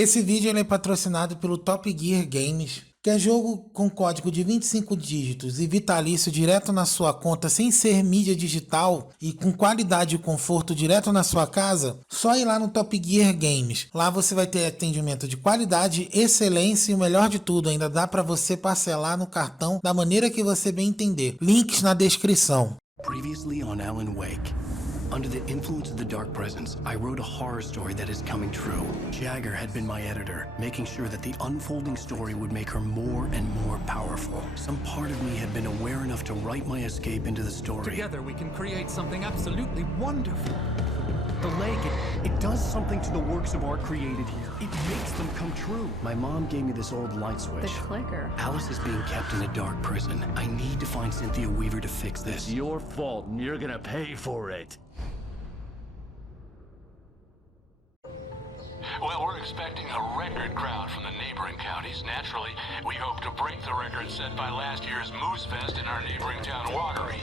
Esse vídeo ele é patrocinado pelo Top Gear Games, que é jogo com código de 25 dígitos e vitalício direto na sua conta sem ser mídia digital e com qualidade e conforto direto na sua casa. Só ir lá no Top Gear Games. Lá você vai ter atendimento de qualidade, excelência e o melhor de tudo, ainda dá para você parcelar no cartão da maneira que você bem entender. Links na descrição. Previously on Alan Wake. Under the influence of the dark presence, I wrote a horror story that is coming true. Jagger had been my editor, making sure that the unfolding story would make her more and more powerful. Some part of me had been aware enough to write my escape into the story. Together we can create something absolutely wonderful. The lake, it does something to the works of art created here. It makes them come true. My mom gave me this old light switch. The clicker. Alice is being kept in a dark prison. I need to find Cynthia Weaver to fix this. It's your fault, and you're gonna pay for it. Well, we're expecting a record crowd from the neighboring counties. Naturally, we hope to break the record set by last year's Moose Fest in our neighboring town, Watery.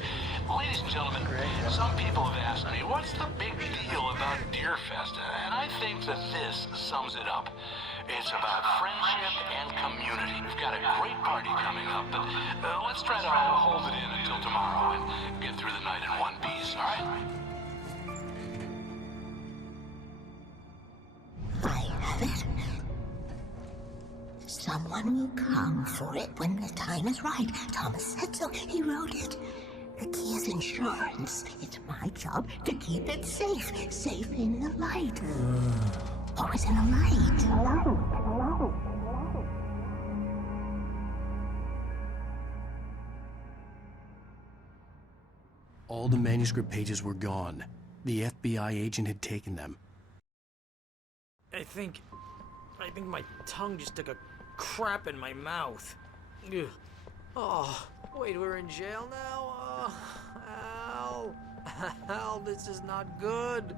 Ladies and gentlemen, some people have asked me, what's the big deal about Deer Fest? And I think that this sums it up. It's about friendship and community. We've got a great party coming up, but let's try to hold it in until tomorrow and get through the night in one piece, all right? I have it. Someone will come for it when the time is right. Thomas said so. He wrote it. The key is insurance. It's my job to keep it safe. Safe in the light. Always in the light. Hello. All the manuscript pages were gone. The FBI agent had taken them. I think my tongue just took a crap in my mouth. Ugh. Oh, wait, we're in jail now? Oh, Al, this is not good.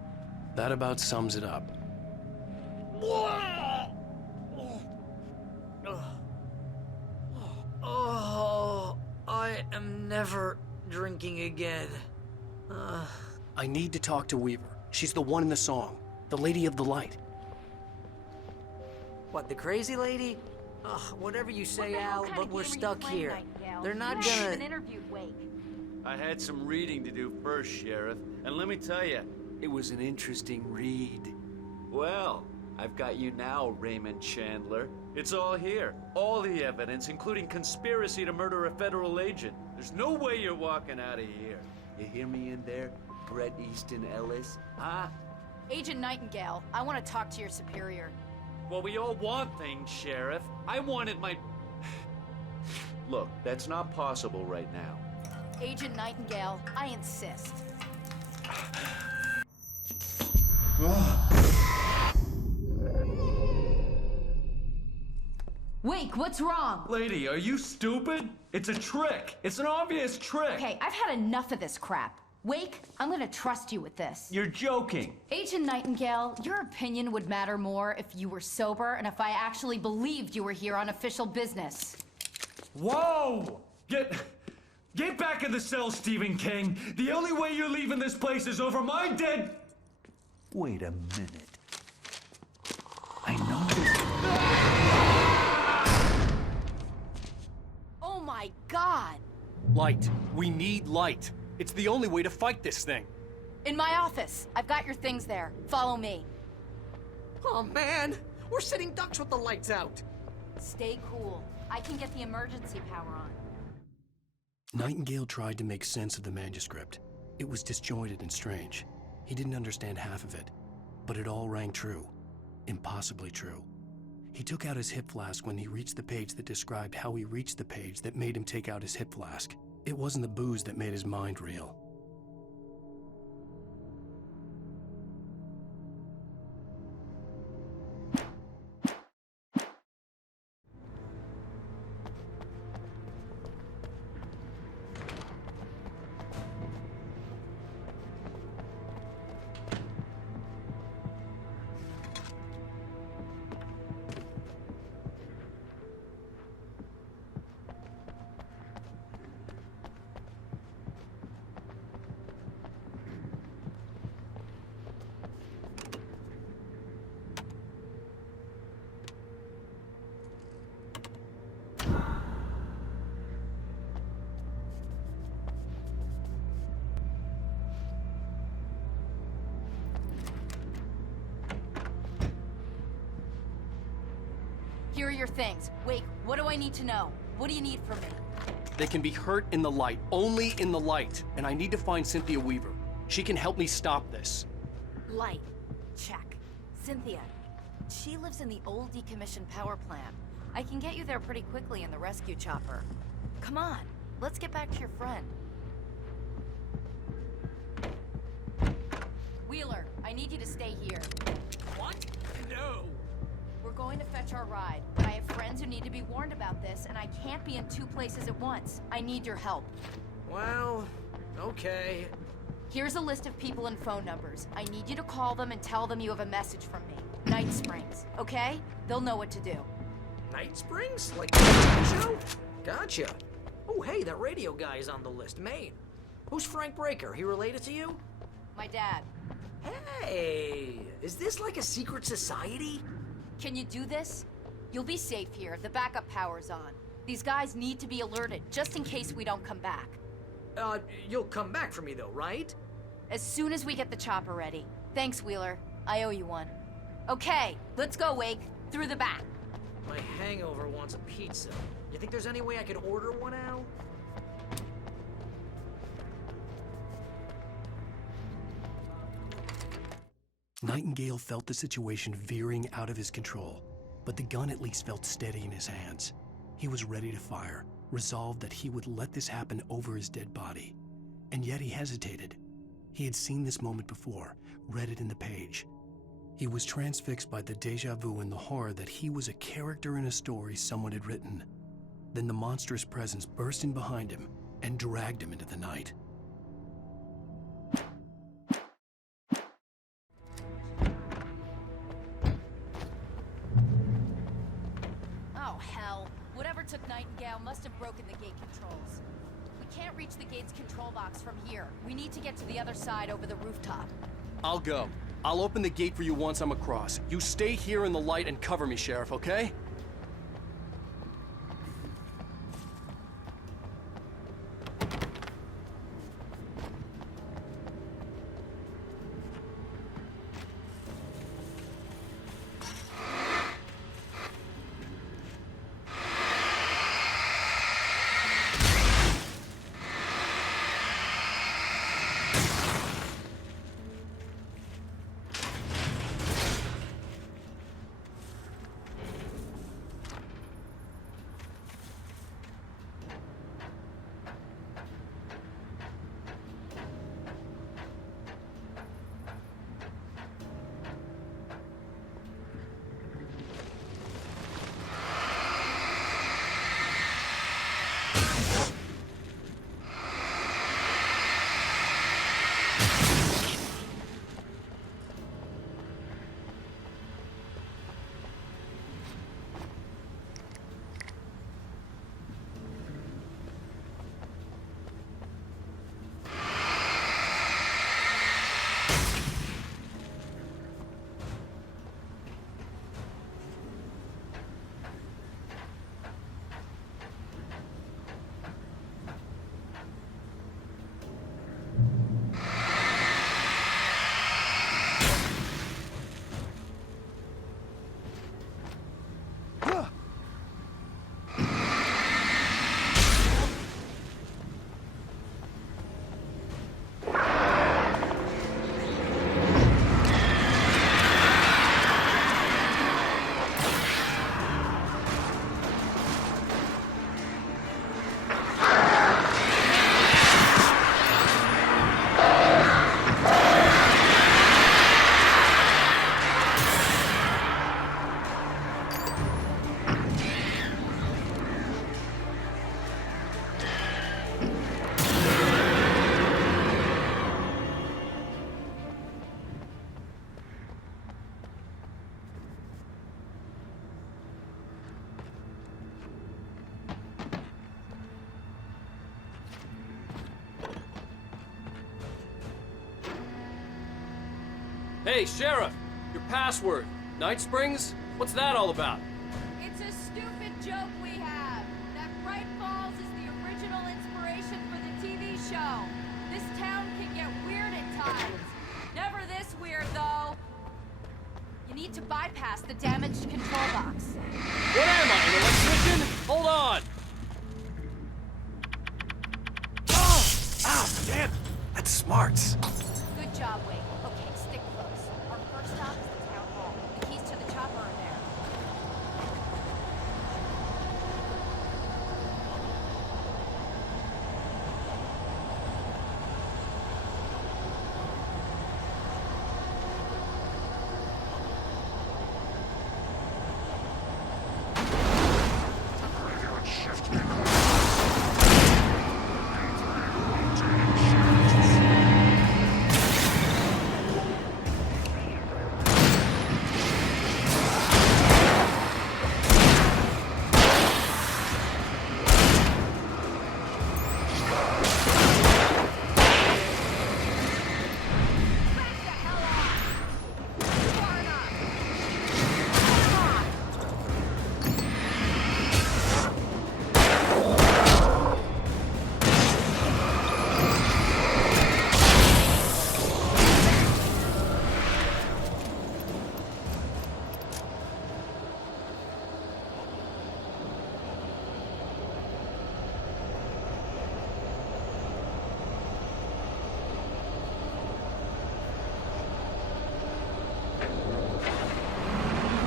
That about sums it up. Oh, I am never drinking again. I need to talk to Weaver. She's the one in the song. The Lady of the Light. What, the crazy lady? Ugh, whatever you say, Al, but we're stuck here. They're not gonna... I had some reading to do first, Sheriff, and let me tell you, it was an interesting read. Well, I've got you now, Raymond Chandler. It's all here. All the evidence, including conspiracy to murder a federal agent. There's no way you're walking out of here. You hear me in there, Bret Easton Ellis? Huh? Agent Nightingale, I want to talk to your superior. Well, we all want things, Sheriff. I wanted my... Look, that's not possible right now. Agent Nightingale, I insist. Wake, what's wrong? Lady, are you stupid? It's a trick. It's an obvious trick. Okay, I've had enough of this crap. Wake, I'm gonna trust you with this. You're joking. Agent Nightingale, your opinion would matter more if you were sober and if I actually believed you were here on official business. Whoa! Get back in the cell, Stephen King. The only way you're leaving this place is over my dead... Wait a minute. I know this... Oh my God! Light. We need light. It's the only way to fight this thing. In my office. I've got your things there. Follow me. Oh, man! We're sitting ducks with the lights out! Stay cool. I can get the emergency power on. Nightingale tried to make sense of the manuscript. It was disjointed and strange. He didn't understand half of it, but it all rang true. Impossibly true. He took out his hip flask when he reached the page that described how he reached the page that made him take out his hip flask. It wasn't the booze that made his mind reel. Here are your things. Wait, what do I need to know? What do you need from me? They can be hurt in the light, only in the light. And I need to find Cynthia Weaver. She can help me stop this. Light. Check. Cynthia. She lives in the old decommissioned power plant. I can get you there pretty quickly in the rescue chopper. Come on, let's get back to your friend. Wheeler, I need you to stay here. What? No. We're going to fetch our ride. I have friends who need to be warned about this, and I can't be in two places at once. I need your help. Well, okay. Here's a list of people and phone numbers. I need you to call them and tell them you have a message from me. Night Springs, okay? They'll know what to do. Night Springs? Like the TV show? Gotcha. Oh, hey, that radio guy is on the list. Maine. Who's Frank Breaker? He related to you? My dad. Hey, is this like a secret society? Can you do this? You'll be safe here. The backup power's on. These guys need to be alerted, just in case we don't come back. You'll come back for me though, right? As soon as we get the chopper ready. Thanks, Wheeler. I owe you one. Okay, let's go, Wake. Through the back. My hangover wants a pizza. You think there's any way I could order one out? Nightingale felt the situation veering out of his control, but the gun at least felt steady in his hands. He was ready to fire, resolved that he would let this happen over his dead body. And yet he hesitated. He had seen this moment before, read it in the page. He was transfixed by the déjà vu and the horror that he was a character in a story someone had written. Then the monstrous presence burst in behind him and dragged him into the night. Oh, hell. Whatever took Nightingale must have broken the gate controls. We can't reach the gate's control box from here. We need to get to the other side over the rooftop. I'll go. I'll open the gate for you once I'm across. You stay here in the light and cover me, Sheriff, okay? Hey, Sheriff! Your password. Night Springs? What's that all about? It's a stupid joke we have. That Bright Falls is the original inspiration for the TV show. This town can get weird at times. Never this weird, though. You need to bypass the damaged control box. What smarts. Good job, Wade. Okay, stick close. Our first stop is the town hall. The keys to the chopper are there.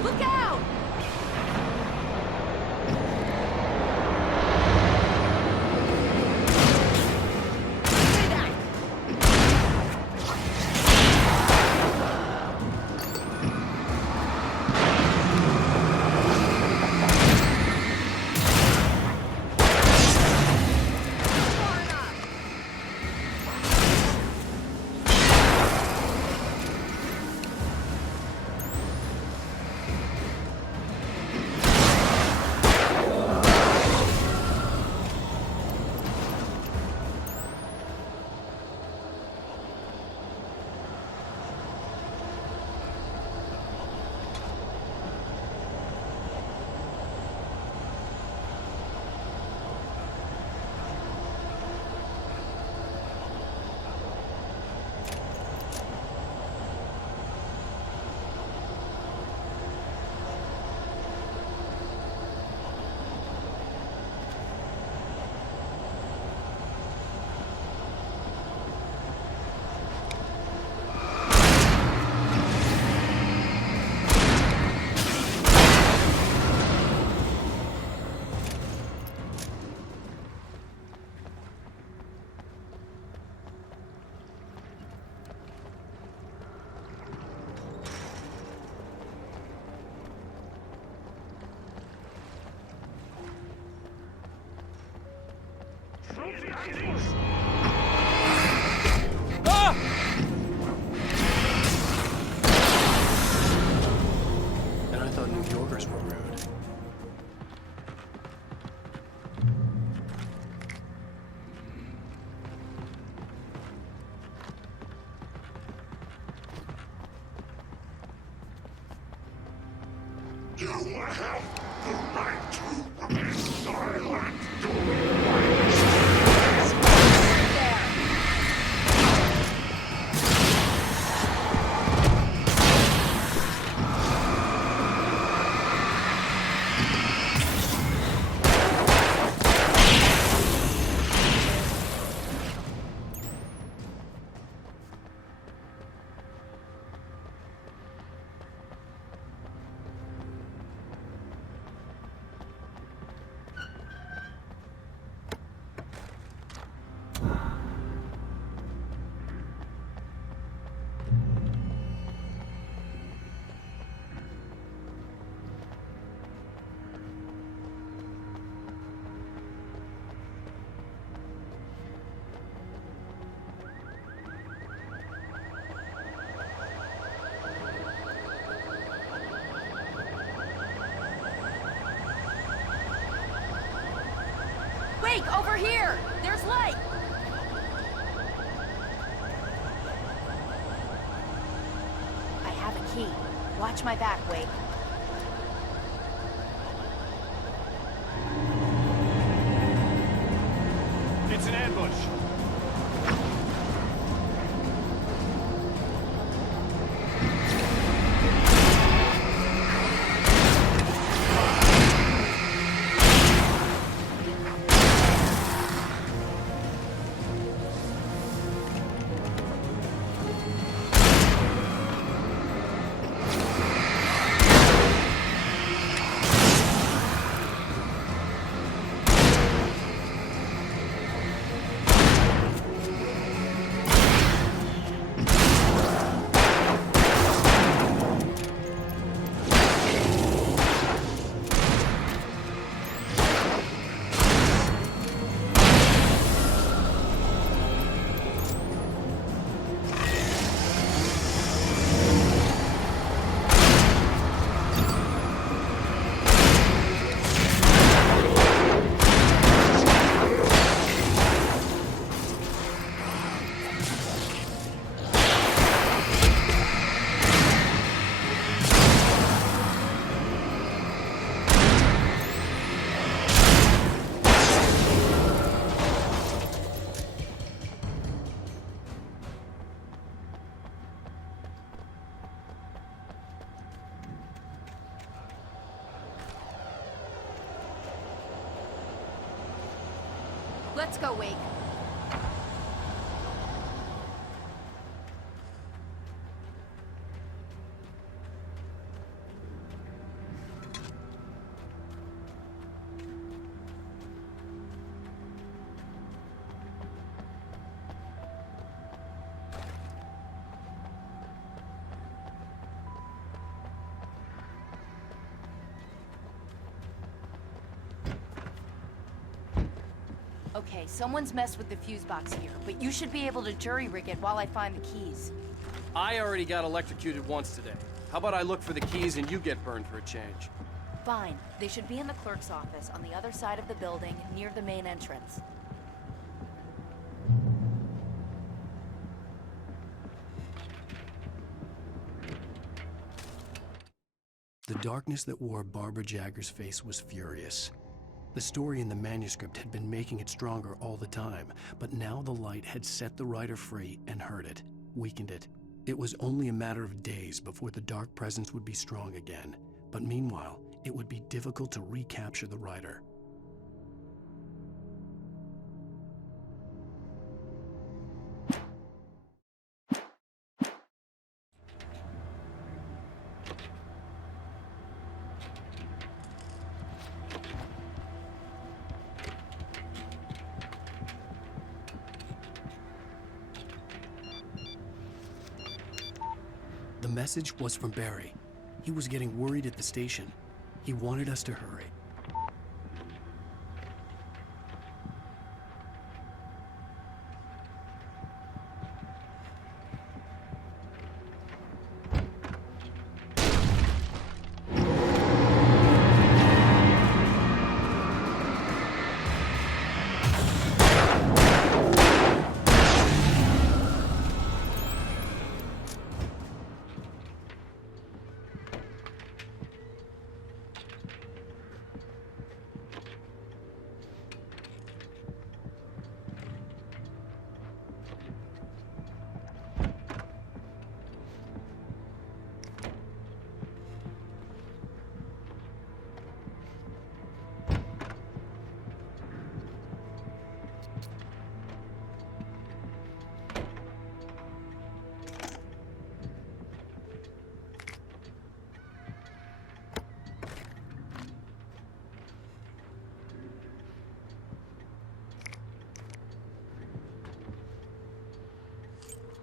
Look out! Stay back! Far enough! And I thought New Yorkers were rude. You have the right to be silent. Wake, over here! There's light! I have a key. Watch my back, Wake. It's an ambush. Let's go, Wake. Okay, someone's messed with the fuse box here, but you should be able to jury-rig it while I find the keys. I already got electrocuted once today. How about I look for the keys and you get burned for a change? Fine. They should be in the clerk's office on the other side of the building, near the main entrance. The darkness that wore Barbara Jagger's face was furious. The story in the manuscript had been making it stronger all the time, but now the light had set the writer free and hurt it, weakened it. It was only a matter of days before the dark presence would be strong again, but meanwhile, it would be difficult to recapture the writer. The message was from Barry. He was getting worried at the station. He wanted us to hurry.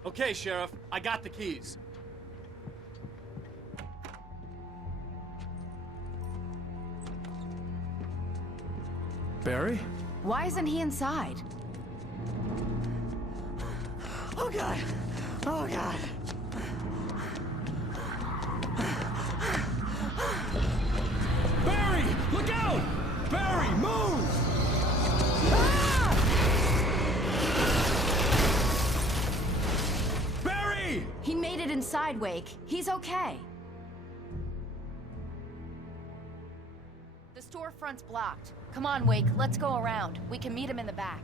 Okay, Sheriff, I got the keys. Barry? Why isn't he inside? Oh, God. Oh, God. Barry! Look out! Barry, move! Barry! He made it inside, Wake. He's okay. The storefront's blocked. Come on, Wake. Let's go around. We can meet him in the back.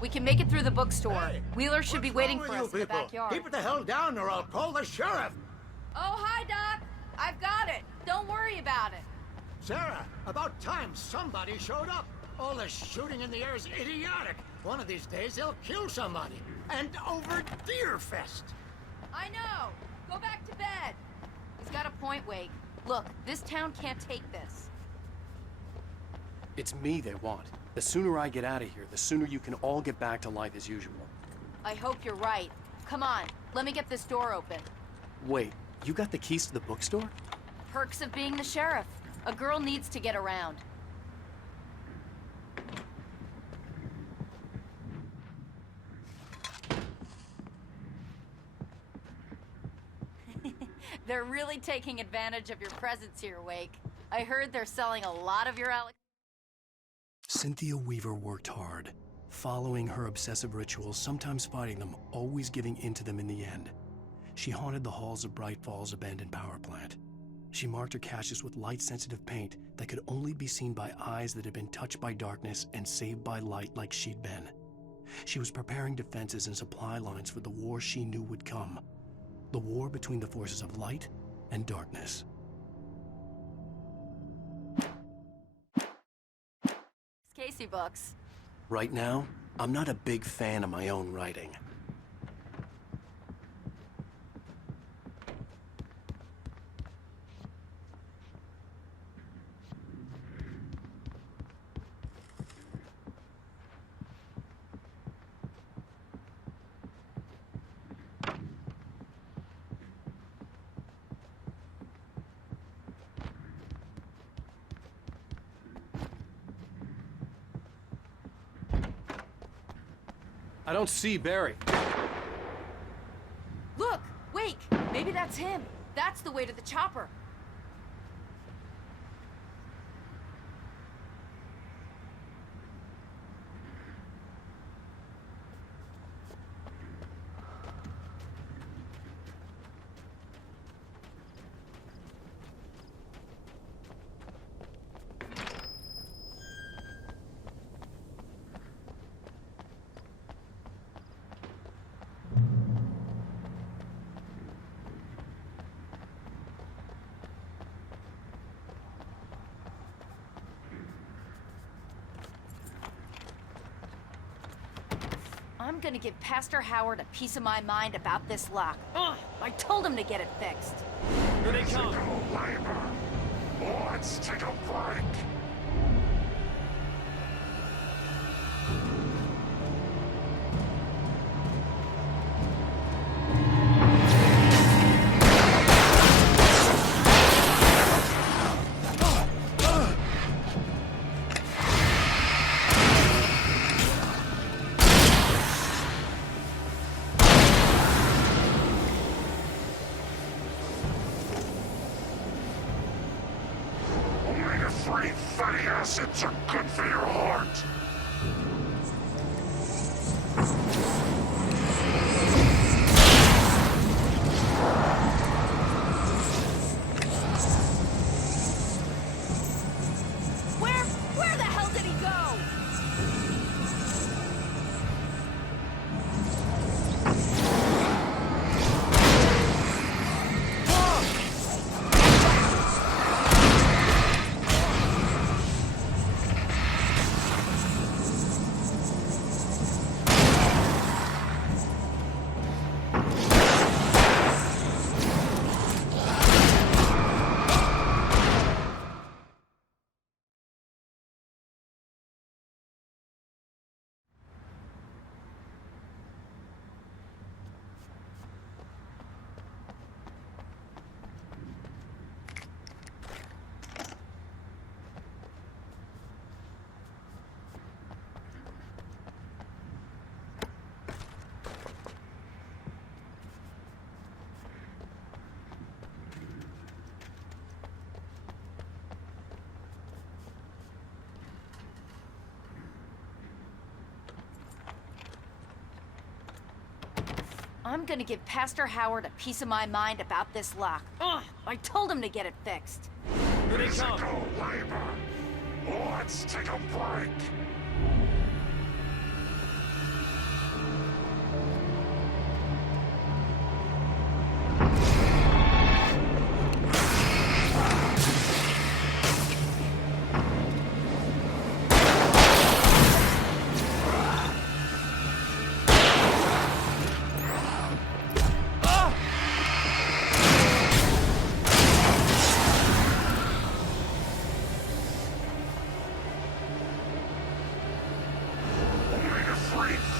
We can make it through the bookstore. Hey, Wheeler should be waiting for us in the people? backyard. Keep it the hell down or I'll call the sheriff. Oh, hi, Doc. I've got it. Don't worry about it. Sarah, about time somebody showed up. All this shooting in the air is idiotic. One of these days they'll kill somebody. And over Deerfest. I know. Go back to bed. He's got a point, Wake. Look, this town can't take this. It's me they want. The sooner I get out of here, the sooner you can all get back to life as usual. I hope you're right. Come on, let me get this door open. Wait, you got the keys to the bookstore? Perks of being the sheriff. A girl needs to get around. They're really taking advantage of your presence here, Wake. I heard they're selling a lot of your Cynthia Weaver worked hard, following her obsessive rituals, sometimes fighting them, always giving in to them in the end. She haunted the halls of Bright Falls' abandoned power plant. She marked her caches with light-sensitive paint that could only be seen by eyes that had been touched by darkness and saved by light like she'd been. She was preparing defenses and supply lines for the war she knew would come. The war between the forces of light and darkness. Casey books. Right now, I'm not a big fan of my own writing. I don't see Barry. Look! Wake! Maybe that's him. That's the way to the chopper. I'm gonna give Pastor Howard a piece of my mind about this lock. Ugh, I told him to get it fixed. Here they come. Let's take a break. Fatty acids are good for your heart. Where the hell did he go? I'm gonna give Pastor Howard a piece of my mind about this lock. Ugh, I told him to get it fixed. Here they come. Physical labor. Let's take a break.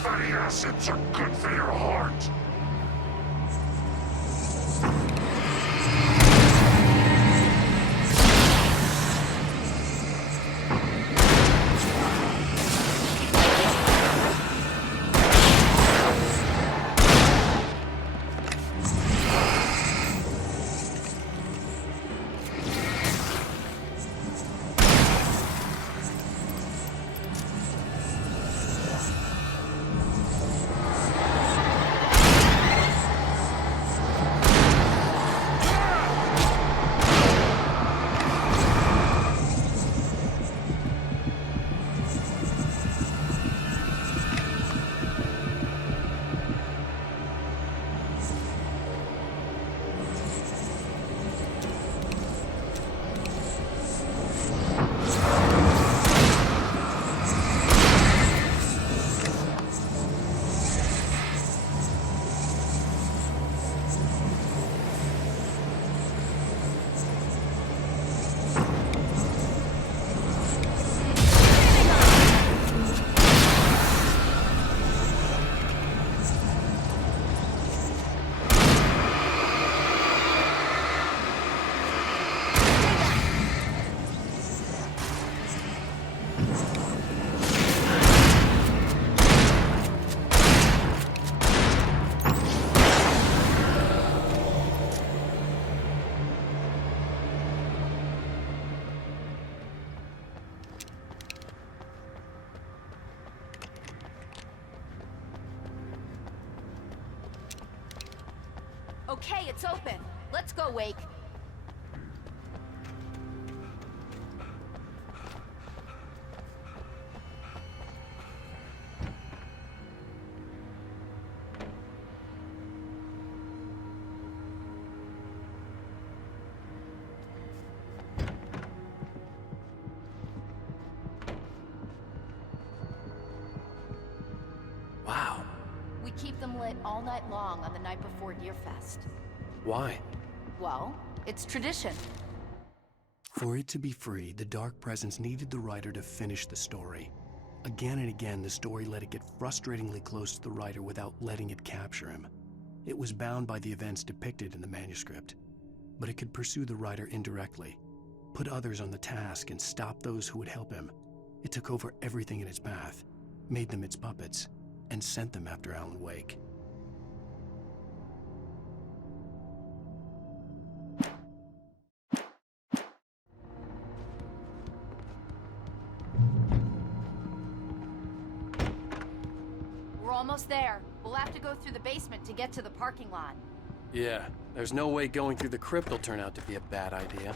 Fatty acids are good for your heart. Okay, it's open. Let's go, Wake. Wow. We keep them lit all night long on the night before Deerfest. Why? Well, it's tradition. For it to be free, the Dark Presence needed the writer to finish the story. Again and again, the story let it get frustratingly close to the writer without letting it capture him. It was bound by the events depicted in the manuscript, but it could pursue the writer indirectly, put others on the task, and stop those who would help him. It took over everything in its path, made them its puppets, and sent them after Alan Wake. We're almost there. We'll have to go through the basement to get to the parking lot. Yeah, there's no way going through the crypt will turn out to be a bad idea.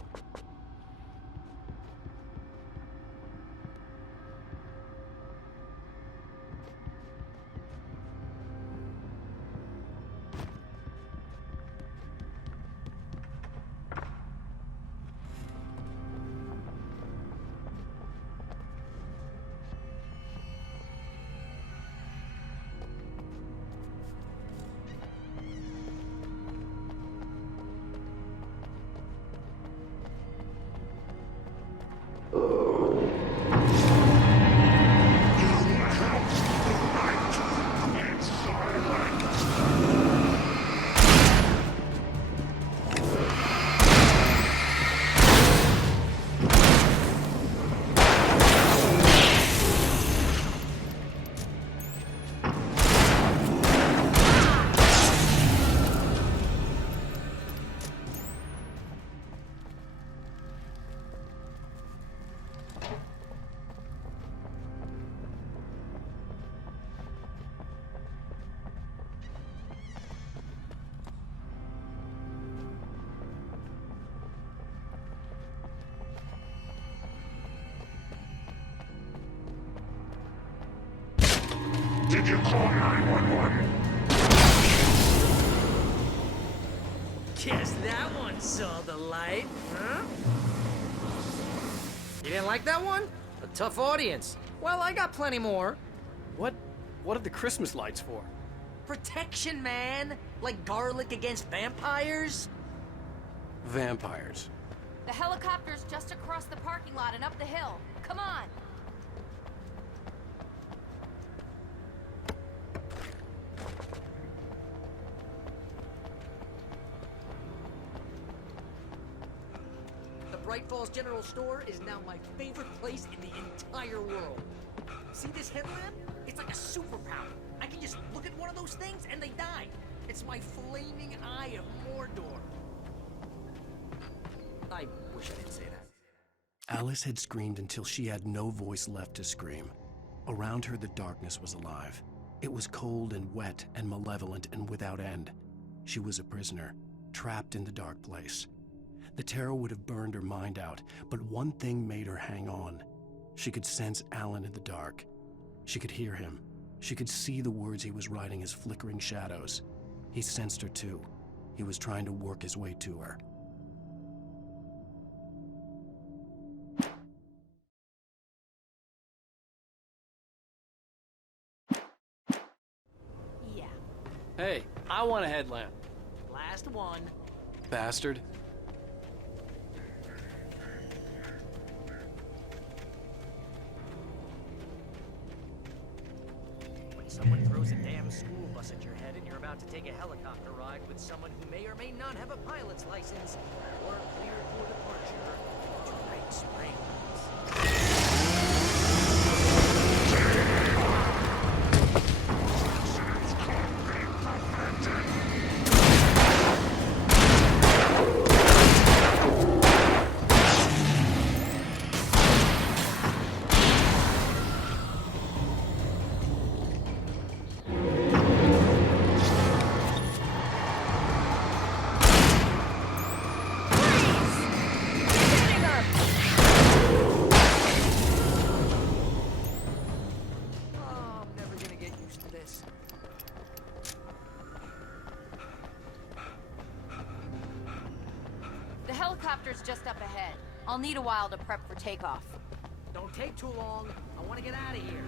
Did you call 911? Guess that one saw the light, huh? You didn't like that one? A tough audience. Well, I got plenty more. What are the Christmas lights for? Protection, man. Like garlic against vampires. Vampires. The helicopter's just across the parking lot and up the hill. Come on. The Bright Falls General Store is now my favorite place in the entire world. See this headlamp? It's like a superpower. I can just look at one of those things and they die. It's my flaming eye of Mordor. I wish I didn't say that. Alice had screamed until she had no voice left to scream. Around her, the darkness was alive. It was cold and wet and malevolent and without end. She was a prisoner, trapped in the dark place. The terror would have burned her mind out, but one thing made her hang on. She could sense Alan in the dark. She could hear him. She could see the words he was writing as flickering shadows. He sensed her too. He was trying to work his way to her. Yeah. Hey, I want a headlamp. Last one. Bastard. When someone throws a damn school bus at your head and you're about to take a helicopter ride with someone who may or may not have a pilot's license, or cleared for departure to Night Springs. helicopter's just up ahead. I'll need a while to prep for takeoff. Don't take too long. I want to get out of here.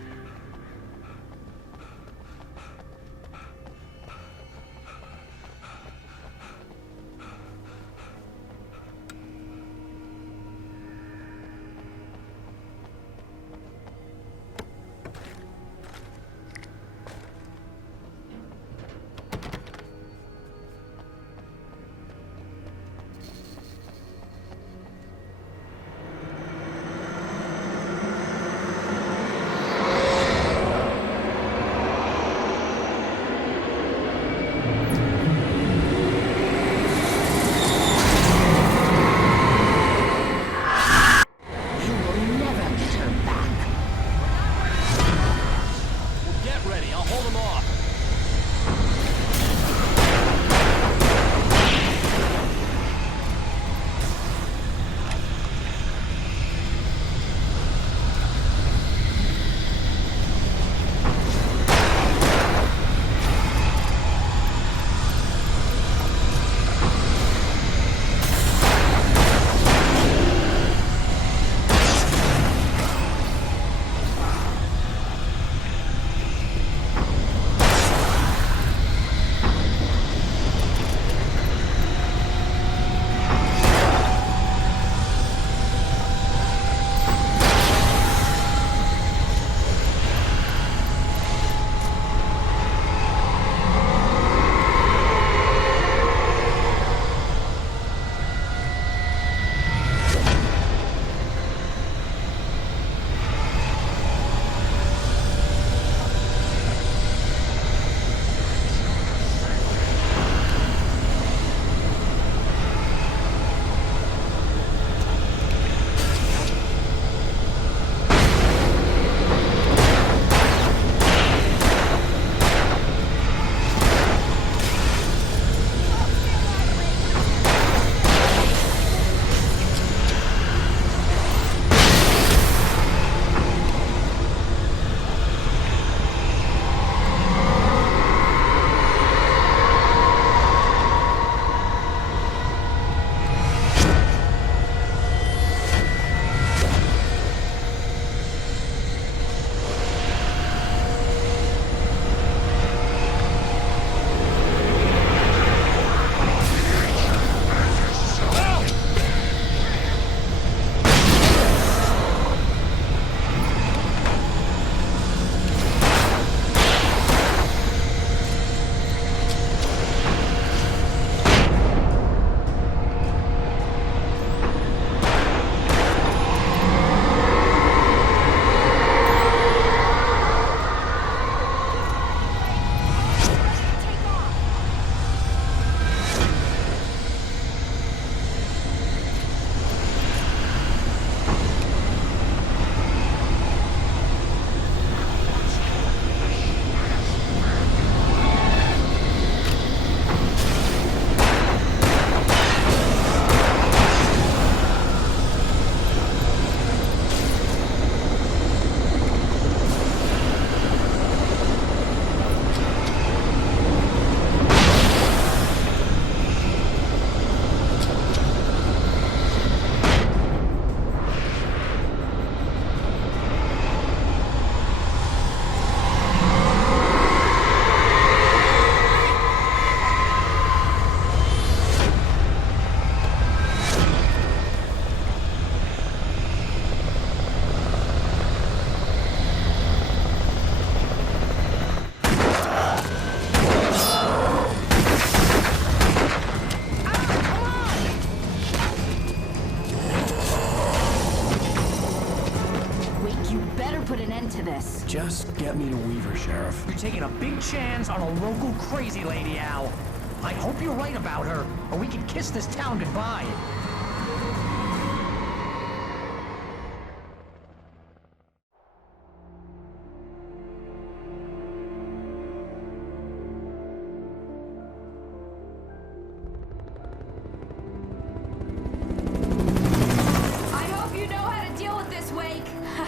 Just get me to Weaver, Sheriff. You're taking a big chance on a local crazy lady, Al. I hope you're right about her, or we can kiss this town goodbye.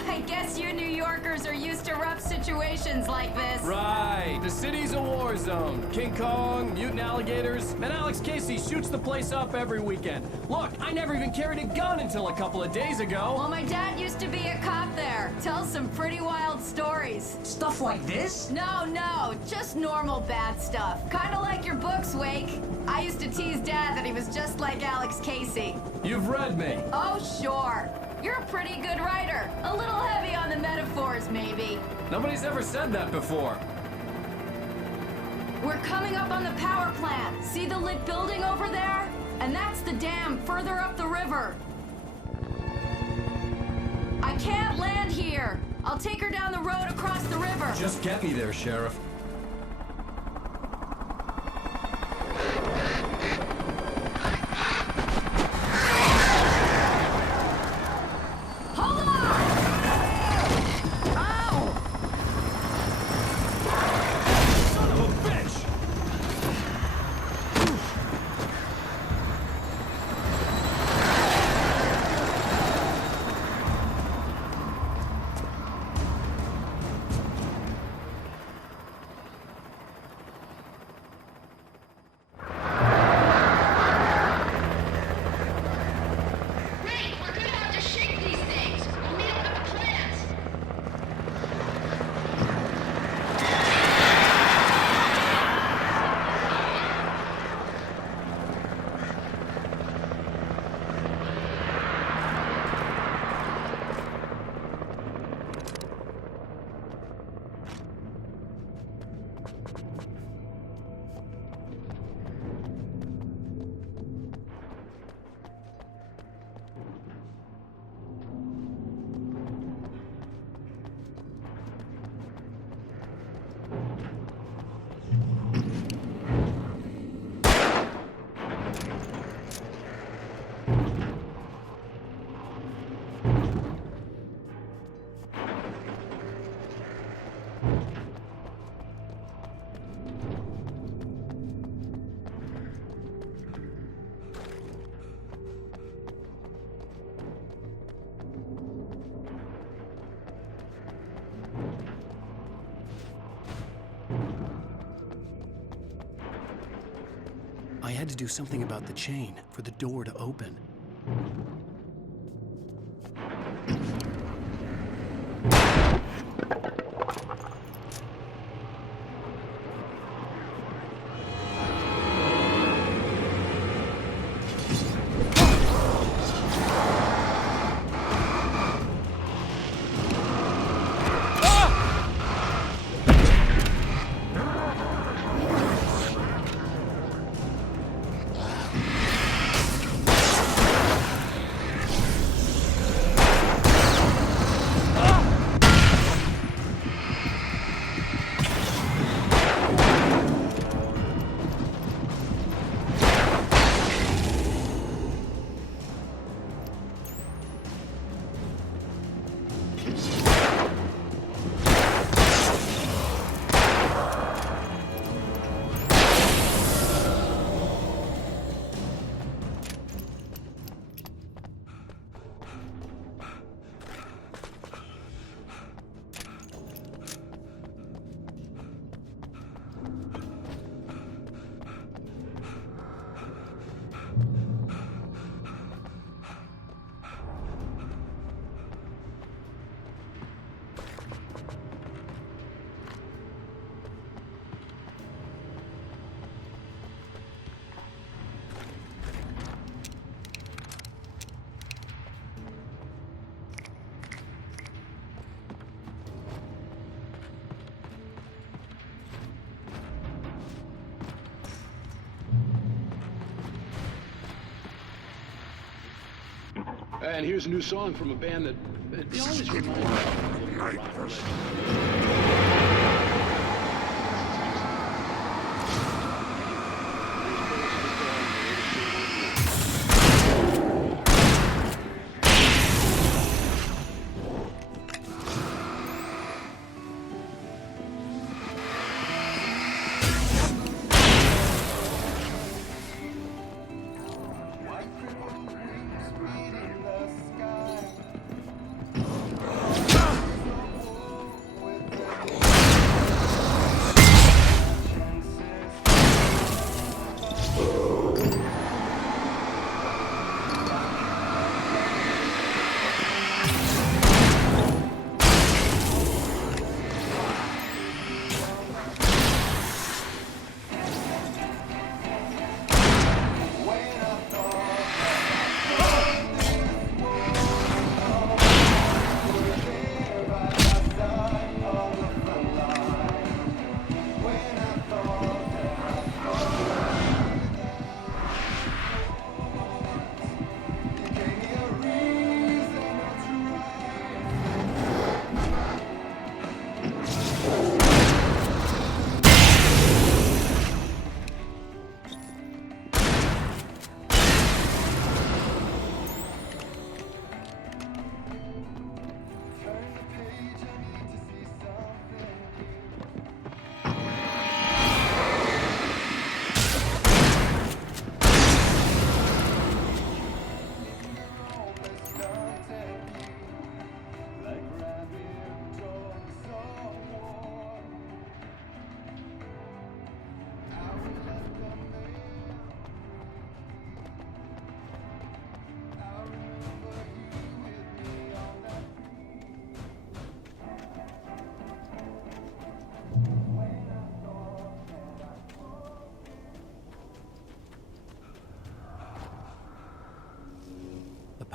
I guess you New Yorkers are used to rough situations like this. Right. The city's a war war zone. King Kong, mutant alligators. Man, Alex Casey shoots the place up every weekend. Look, I never even carried a gun until a couple of days ago. Well, my dad used to be a cop there. Tells some pretty wild stories. Stuff like this? No, just normal bad stuff. Kinda like your books, Wake. I used to tease Dad that he was just like Alex Casey. You've read me. Oh, sure. You're a pretty good writer. A little heavy on the metaphors, maybe. Nobody's ever said that before. We're coming up on the power plant. See the lit building over there? And that's the dam further up the river. I can't land here. I'll take her down the road across the river. Just get me there, Sheriff. Hold on! Ow! Son of a bitch! Wait, we're gonna have to shake these things. We'll meet up at the plant. I had to do something about the chain for the door to open. And here's a new song from a band that they always remind me of a rock legend.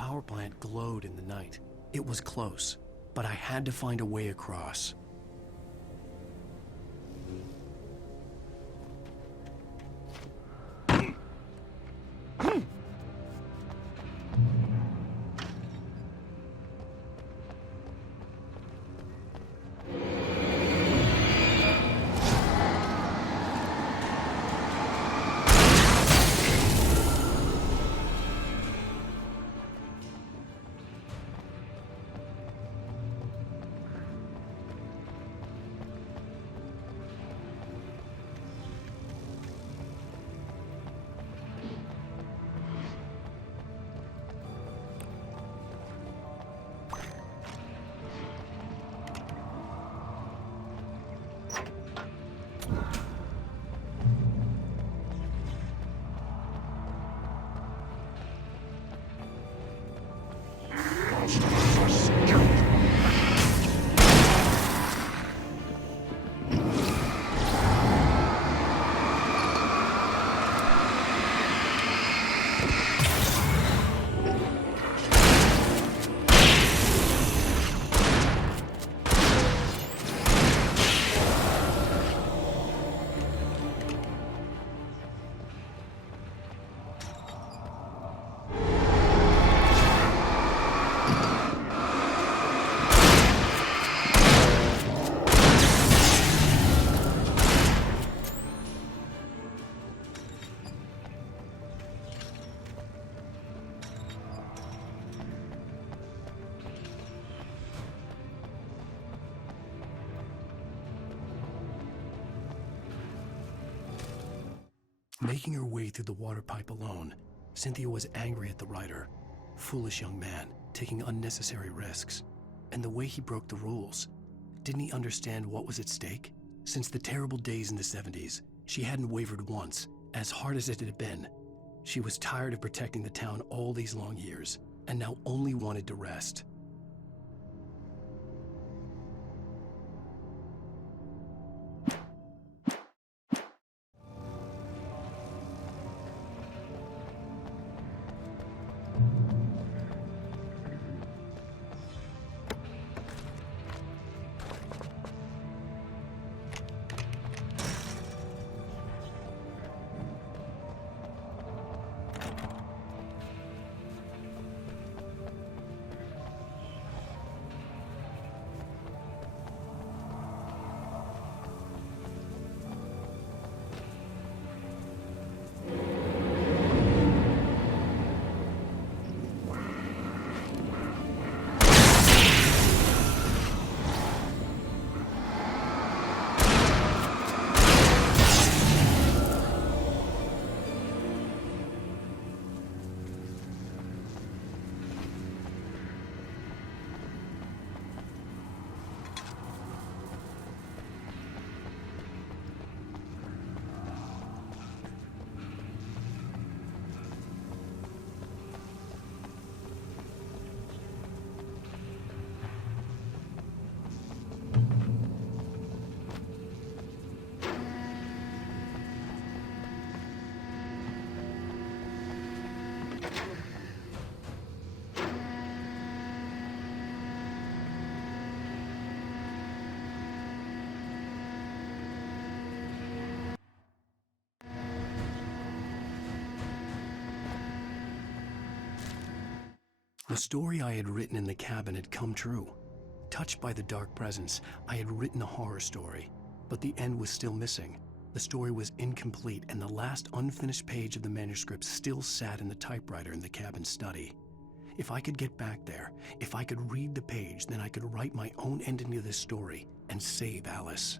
power plant glowed in the night. It was close, but I had to find a way across. Making her way through the water pipe alone, Cynthia was angry at the writer. Foolish young man, taking unnecessary risks. And the way he broke the rules. Didn't he understand what was at stake? Since the terrible days in the 70s, she hadn't wavered once, as hard as it had been. She was tired of protecting the town all these long years, and now only wanted to rest. The story I had written in the cabin had come true. Touched by the dark presence, I had written a horror story, but the end was still missing. The story was incomplete, and the last unfinished page of the manuscript still sat in the typewriter in the cabin study. If I could get back there, if I could read the page, then I could write my own ending to this story and save Alice.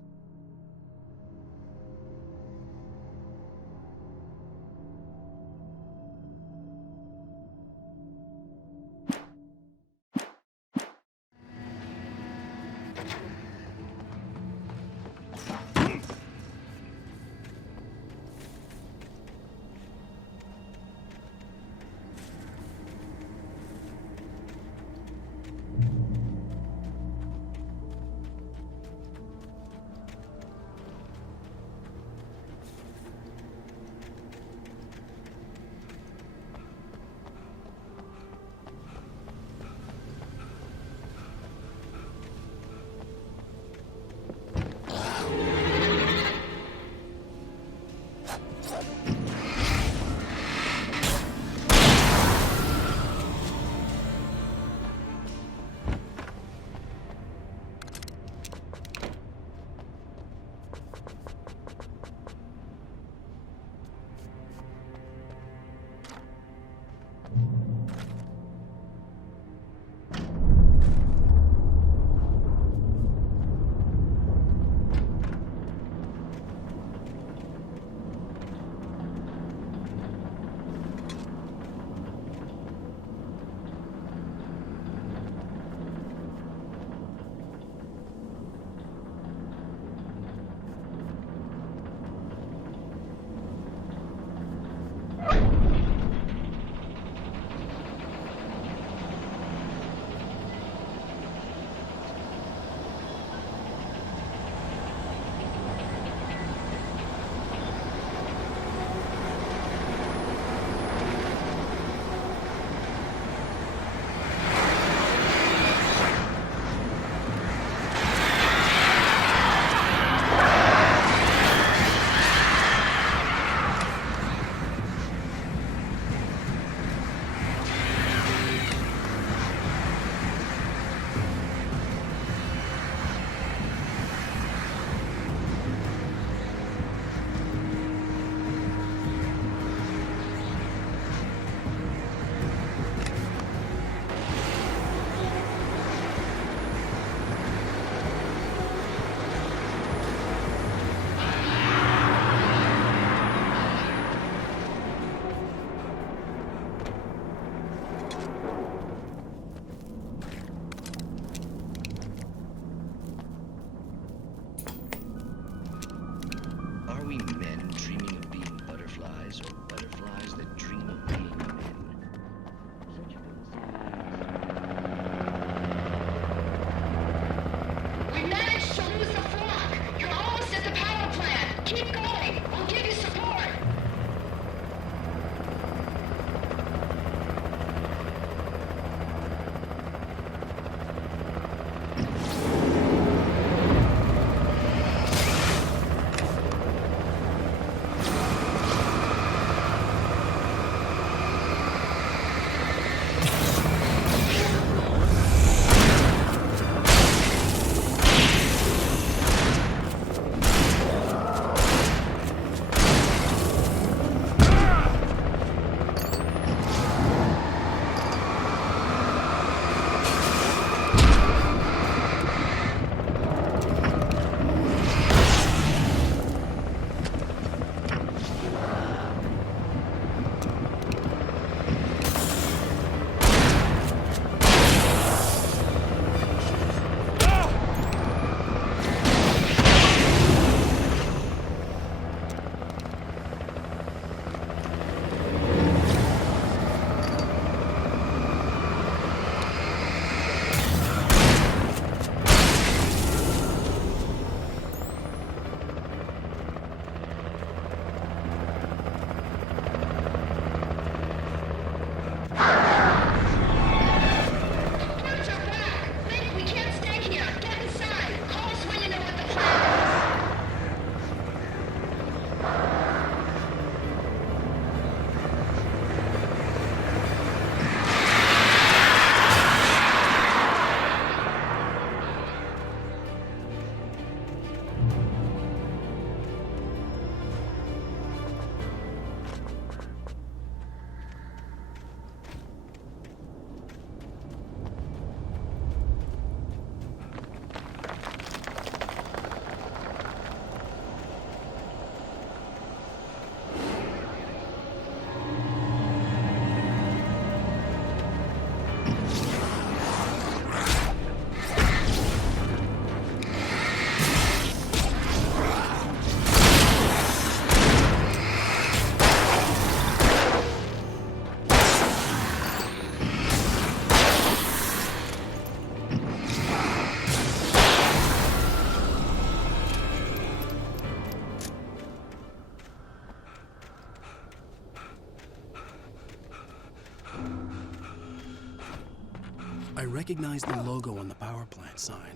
I recognized the logo on the power plant sign.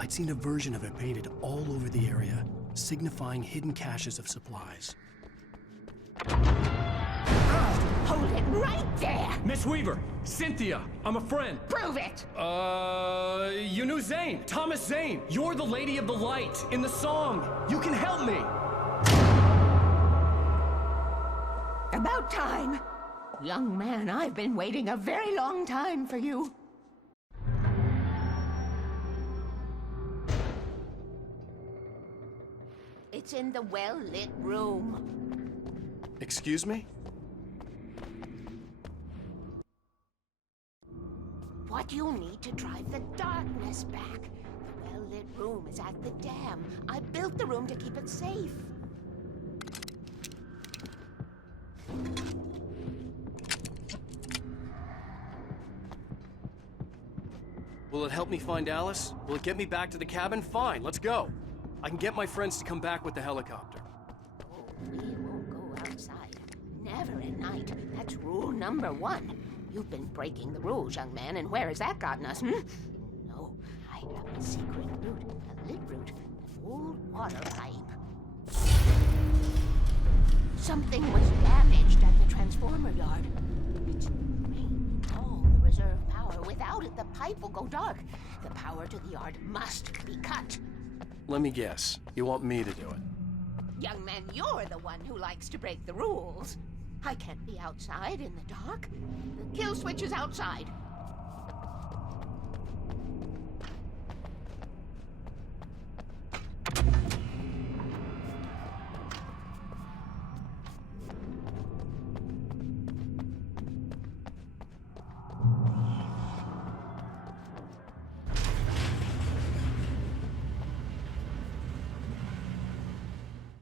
I'd seen a version of it painted all over the area, signifying hidden caches of supplies. Hold it right there! Miss Weaver, Cynthia, I'm a friend. Prove it! You knew Zane, Thomas Zane. You're the Lady of the Light in the song. You can help me. About time! Young man, I've been waiting a very long time for you. It's in the well-lit room. Excuse me? What do you need to drive the darkness back? The well-lit room is at the dam. I built the room to keep it safe. Will it help me find Alice? Will it get me back to the cabin? Fine, let's go. I can get my friends to come back with the helicopter. Oh, we won't go outside. Never at night. That's rule number 1. You've been breaking the rules, young man, and where has that gotten us, No, I have a secret route, a lit route, an old water pipe. Something was damaged at the transformer yard. It's drained all the reserve power. Without it, the pipe will go dark. The power to the yard must be cut. Let me guess. You want me to do it? Young man, you're the one who likes to break the rules. I can't be outside in the dark. The kill switch is outside.